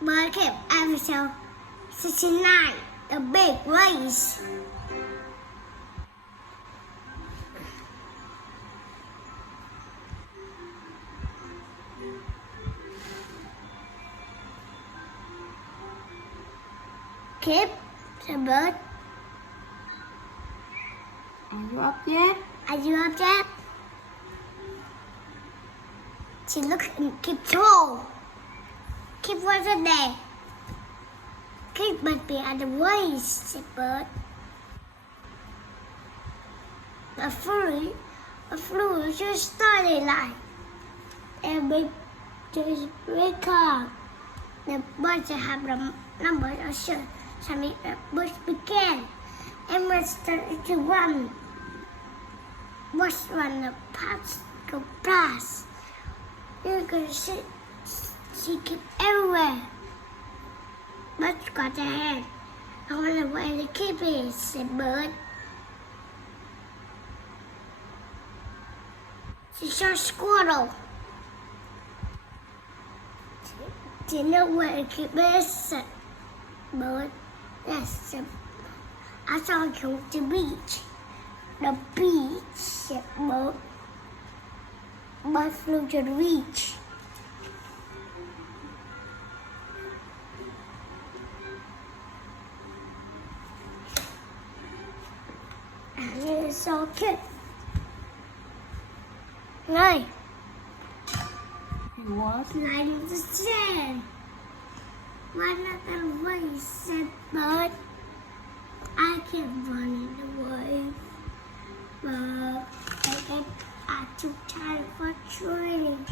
Bird kept episode 69, The Big Race. Keep the bird. Are you up yet? Are you up yet? She looks in control. Keep wasn't there. Keep must be at the waist, said bird. A flu just started like. And big just wake up. The birds have the numbers of sure. Suddenly the birds began. And was started to run. Was run the past go past. You can see she kept everywhere. Birds got their hand. I wonder where the keep is, said bird. She saw squirrel. Do you know where the keep is, said bird. Yes, I saw it go to the beach. The beach, said bird. Bird flew to the beach. And it saw kid. Này, It was. riding the sand. One of the ways, said bird. I kept running away, but I too tired for training.